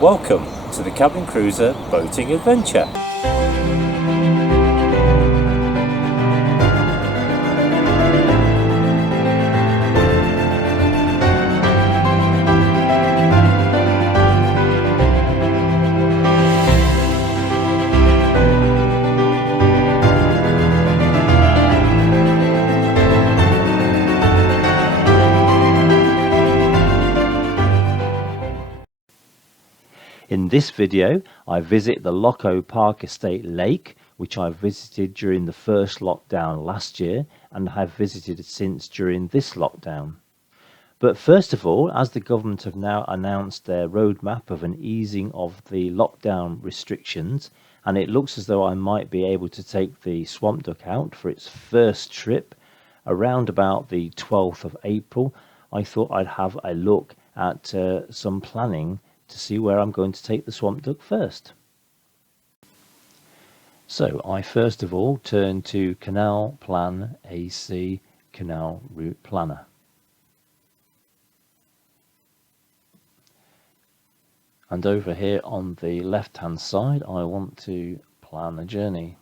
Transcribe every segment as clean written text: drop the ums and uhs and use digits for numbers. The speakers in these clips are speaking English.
Welcome to the Cabin Cruiser Boating Adventure. In this video, I visit the Locko Park Estate Lake, which I visited during the first lockdown last year and have visited since during this lockdown. But first of all, as the government have now announced their roadmap of an easing of the lockdown restrictions, and it looks as though I might be able to take the Swamp Duck out for its first trip around about the 12th of April, I thought I'd have a look at some planning to see where I'm going to take the Swamp Duck first. So I first of all turn to Canal Plan AC Canal Route Planner. And over here on the left hand side I want to plan a journey.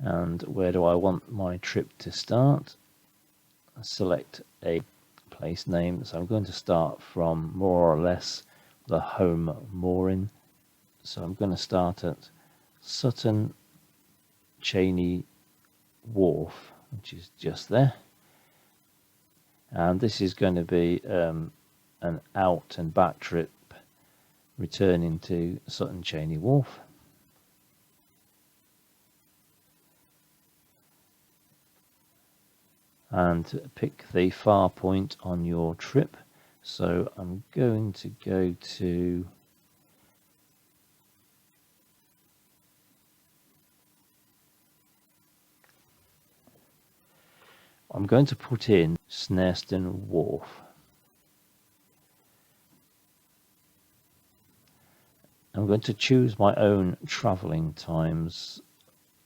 And where do I want my trip to start? Select a place name, so I'm going to start from more or less the home mooring, so I'm going to start at Sutton Cheney Wharf, which is just there, and this is going to be an out and back trip returning to Sutton Cheney Wharf. And pick the far point on your trip. So I'm going to go to put in Snareston Wharf. I'm going to choose my own travelling times,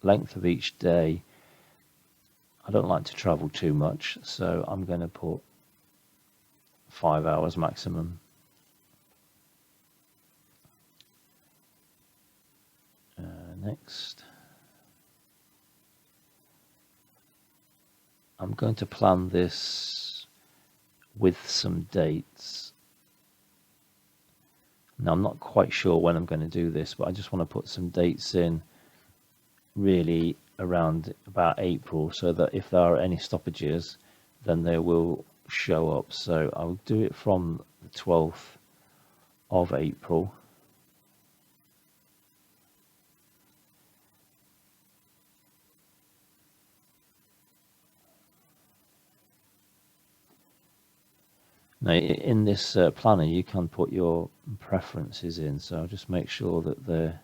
length of each day. I don't like to travel too much, so I'm going to put 5 hours maximum. Next, I'm going to plan this with some dates. Now I'm not quite sure when I'm going to do this, but I just want to put some dates in really around about April, so that if there are any stoppages then they will show up. So I'll do it from the 12th of April. Now in this planner you can put your preferences in, so I'll just make sure that they're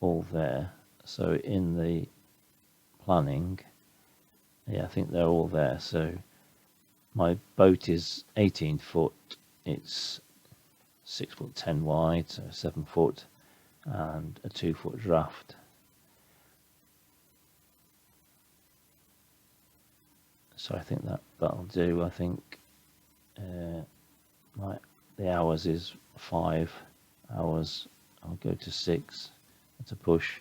all there. So in the planning, yeah, I think they're all there. So my boat is 18 foot, it's 6'10" wide, so 7 foot, and a 2 foot draft. So I think that'll do. I think the hours is 5 hours. I'll go to 6. That's a push.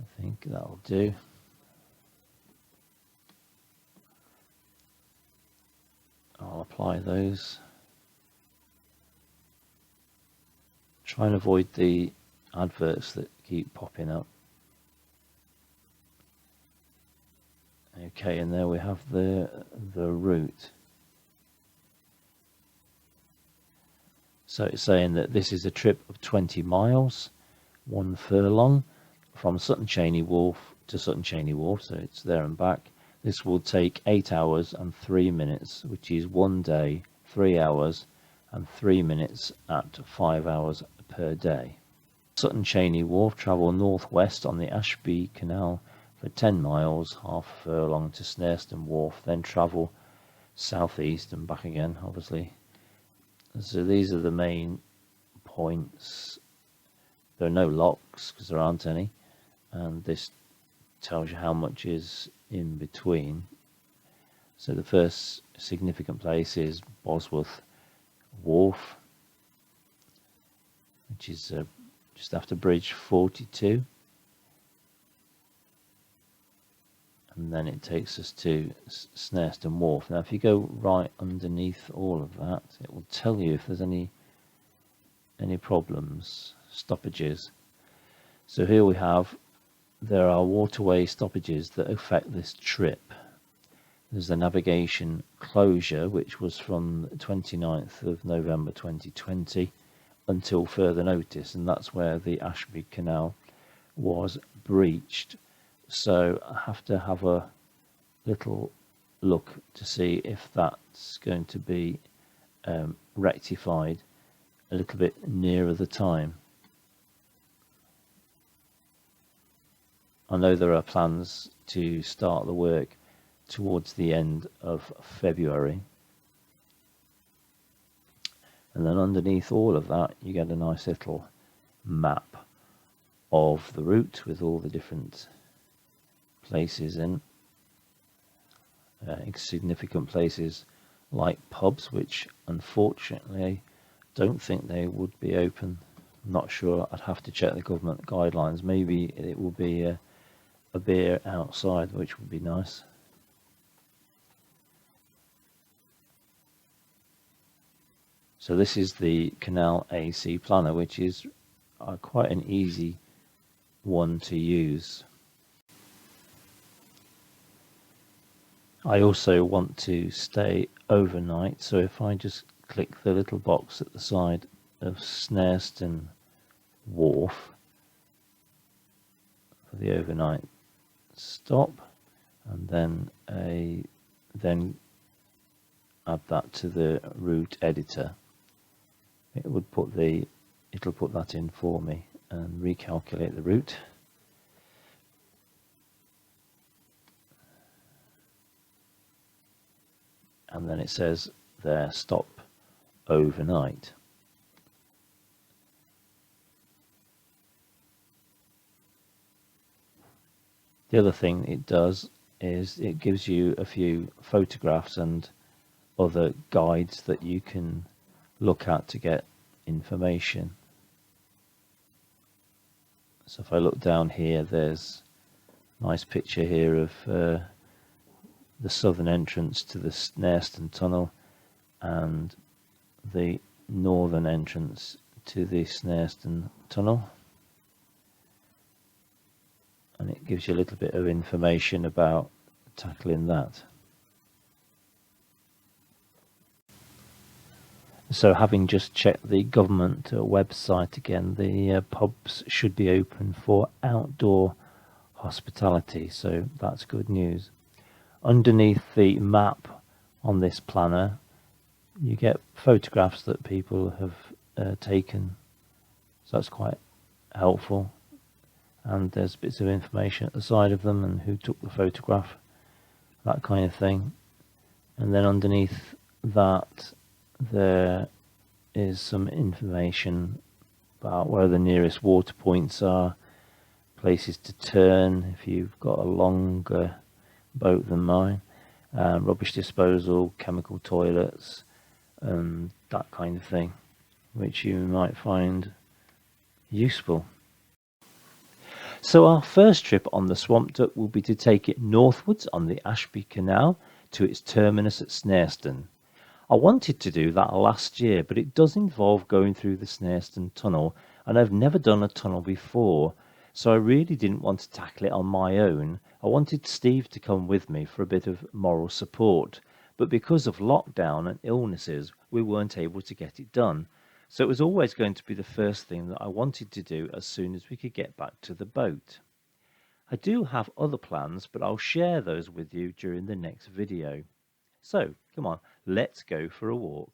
I think that'll do. I'll apply those. Try and avoid the adverts that keep popping up. Okay, and there we have the route. So it's saying that this is a trip of 20 miles, 1 furlong, from Sutton Cheney Wharf to Sutton Cheney Wharf, so it's there and back. This will take 8 hours and 3 minutes, which is 1 day, 3 hours and 3 minutes at 5 hours per day. Sutton Cheney Wharf, travel northwest on the Ashby Canal for 10 miles, half a furlong to Snareston Wharf, then travel southeast and back again, obviously. So these are the main points. There are no locks because there aren't any, and this tells you how much is in between. So the first significant place is Bosworth Wharf, which is just after Bridge 42, and then it takes us to Snareston Wharf. Now if you go right underneath all of that, it will tell you if there's any problems, stoppages. So here we have, there are waterway stoppages that affect this trip. There's the navigation closure, which was from the 29th of November 2020 until further notice, and that's where the Ashby Canal was breached. So I have to have a little look to see if that's going to be rectified a little bit nearer the time. I know there are plans to start the work towards the end of February. And then underneath all of that, you get a nice little map of the route with all the different places in. Significant places like pubs, which unfortunately don't think they would be open. I'm not sure, I'd have to check the government guidelines. Maybe it will be a beer outside, which would be nice. So this is the Canal AC planner, which is quite an easy one to use. I also want to stay overnight, so if I just click the little box at the side of Snareston Wharf for the overnight stop, and then add that to the route editor, it'll put that in for me and recalculate the route. And then it says there, stop overnight. The other thing it does is it gives you a few photographs and other guides that you can look at to get information. So if I look down here, there's a nice picture here of the southern entrance to the Snareston Tunnel and the northern entrance to the Snareston Tunnel, and it gives you a little bit of information about tackling that. So having just checked the government website again, the pubs should be open for outdoor hospitality, so that's good news. Underneath the map on this planner, you get photographs that people have taken, so that's quite helpful, and there's bits of information at the side of them and who took the photograph, that kind of thing. And then underneath that there is some information about where the nearest water points are, places to turn if you've got a longer boat than mine, rubbish disposal, chemical toilets, that kind of thing, which you might find useful. So our first trip on the Swamp Duck will be to take it northwards on the Ashby Canal to its terminus at Snareston. I wanted to do that last year, but it does involve going through the Snareston Tunnel, and I've never done a tunnel before, so I really didn't want to tackle it on my own. I wanted Steve to come with me for a bit of moral support, but because of lockdown and illnesses, we weren't able to get it done. So it was always going to be the first thing that I wanted to do as soon as we could get back to the boat. I do have other plans, but I'll share those with you during the next video. So, come on, let's go for a walk.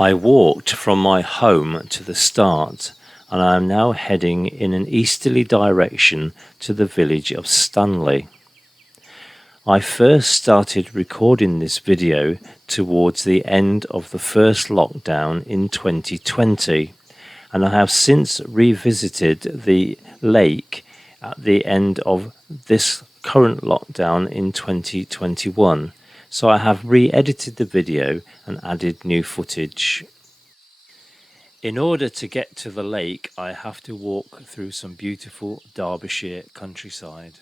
I walked from my home to the start, and I am now heading in an easterly direction to the village of Stanley. I first started recording this video towards the end of the first lockdown in 2020, and I have since revisited the lake at the end of this current lockdown in 2021. So I have re-edited the video and added new footage. In order to get to the lake, I have to walk through some beautiful Derbyshire countryside.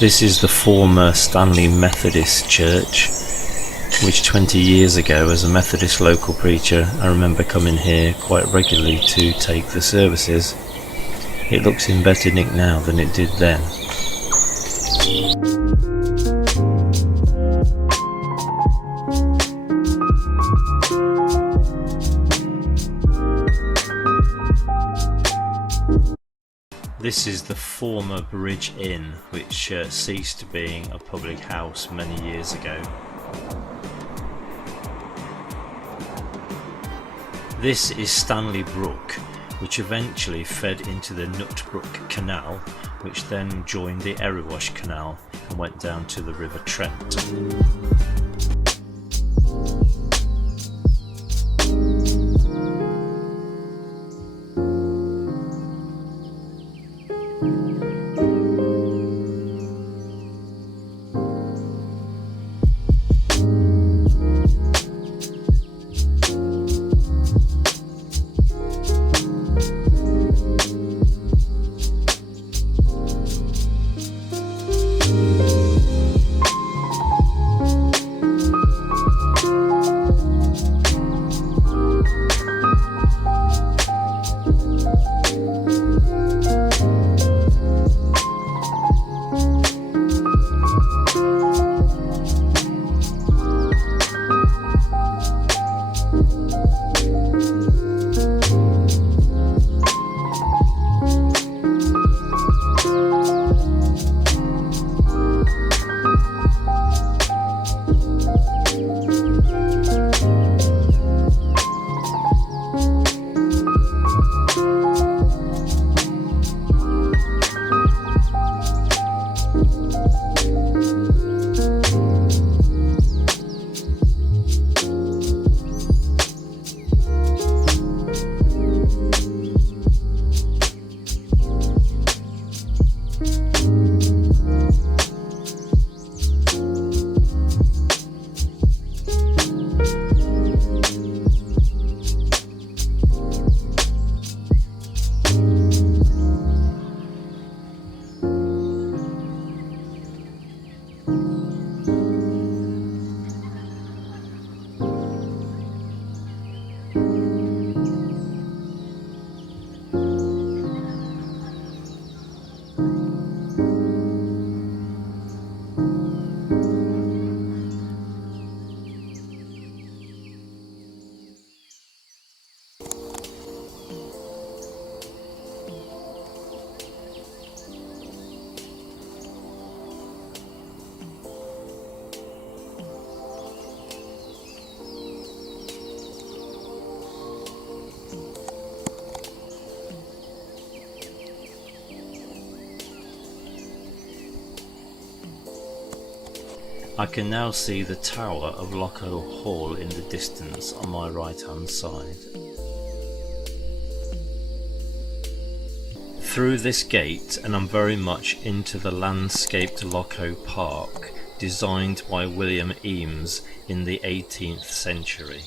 This is the former Stanley Methodist church, which 20 years ago, as a Methodist local preacher, I remember coming here quite regularly to take the services. It looks in better nick now than it did then. This is the former Bridge Inn, which ceased being a public house many years ago. This is Stanley Brook, which eventually fed into the Nutbrook Canal, which then joined the Erewash Canal and went down to the River Trent. I can now see the tower of Locko Hall in the distance on my right hand side. Through this gate, and I'm very much into the landscaped Locko Park, designed by William Eames in the 18th century.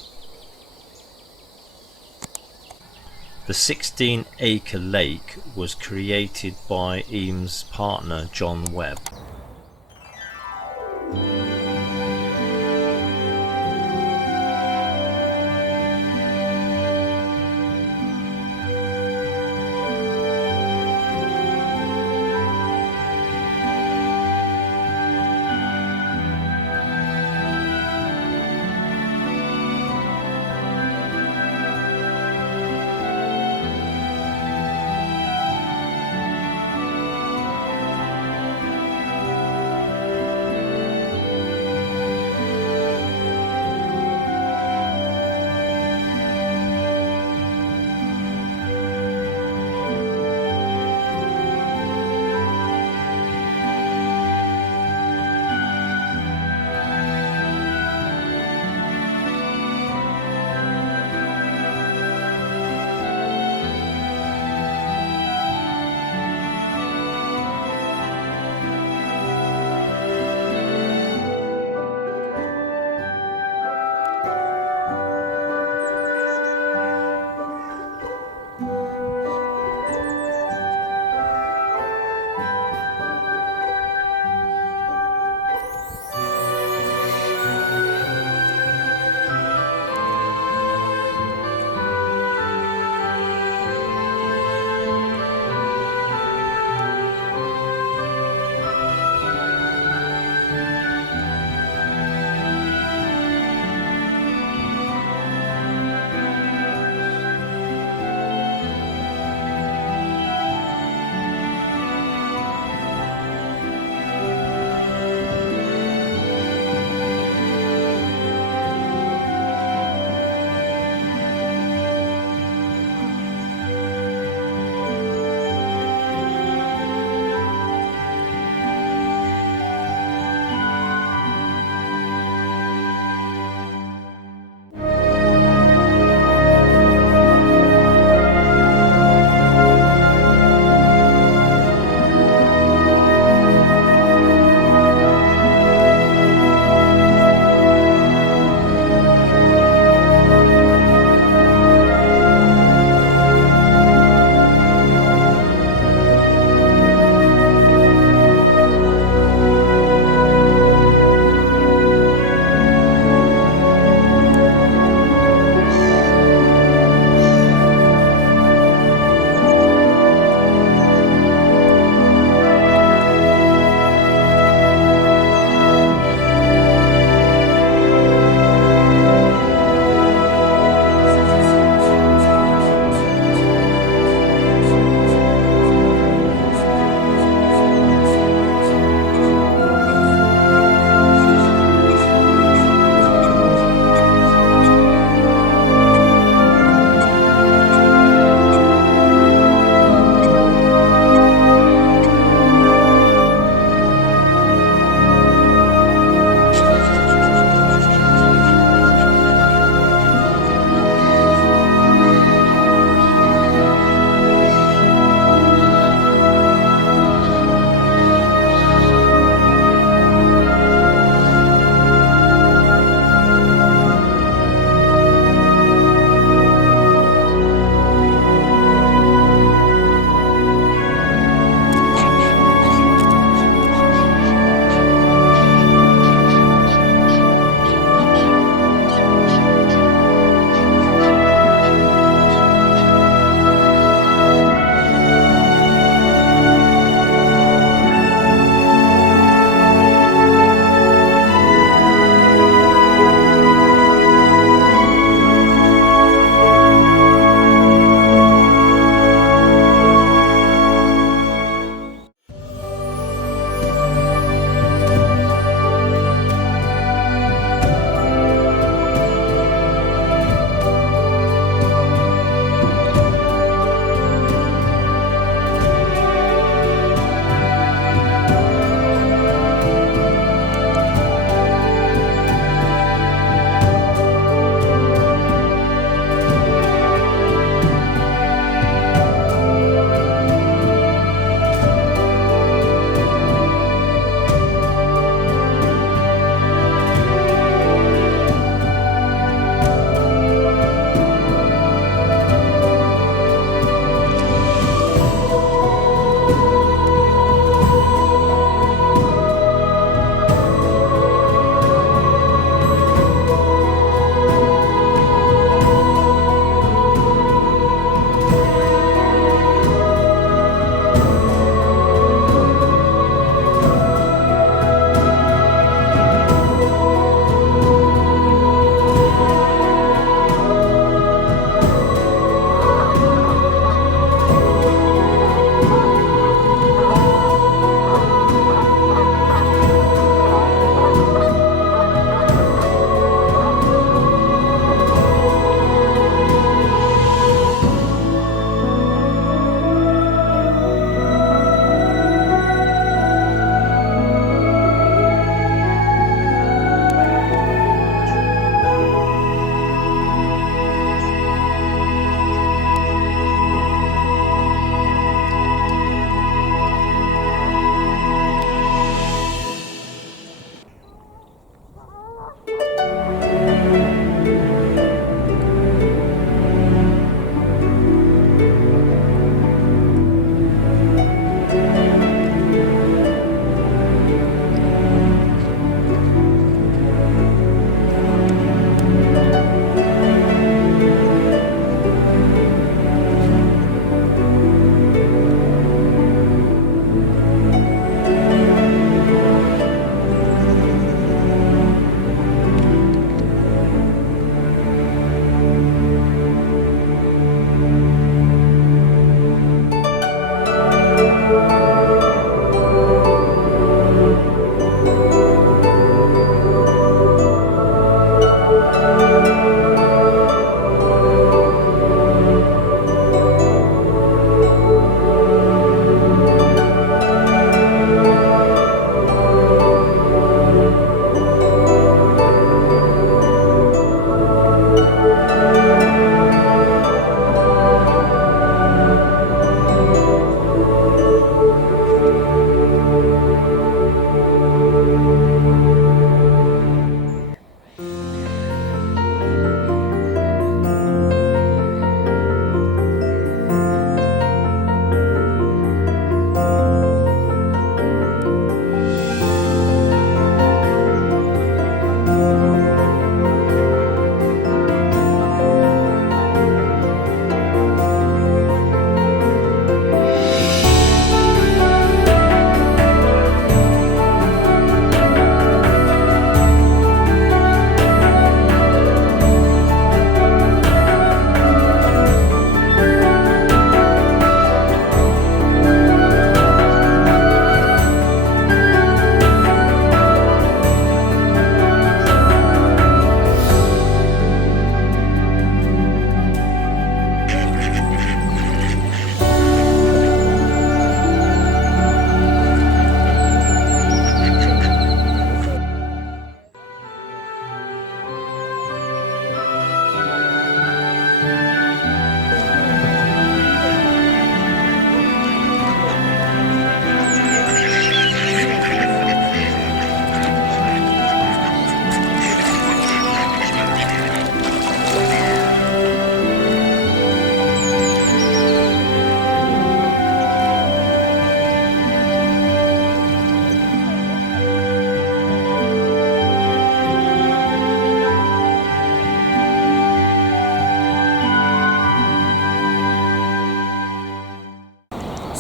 The 16-acre lake was created by Eames' partner John Webb.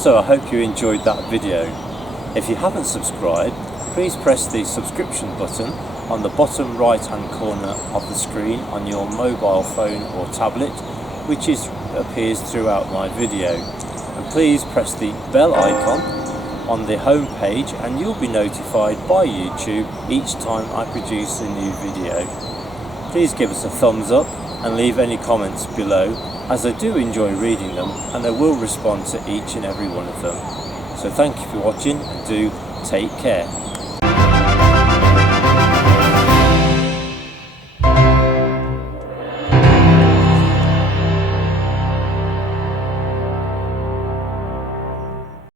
So I hope you enjoyed that video. If you haven't subscribed, please press the subscription button on the bottom right hand corner of the screen on your mobile phone or tablet, which appears throughout my video. And please press the bell icon on the home page and you'll be notified by YouTube each time I produce a new video. Please give us a thumbs up and leave any comments below, as I do enjoy reading them and I will respond to each and every one of them. So thank you for watching and do take care.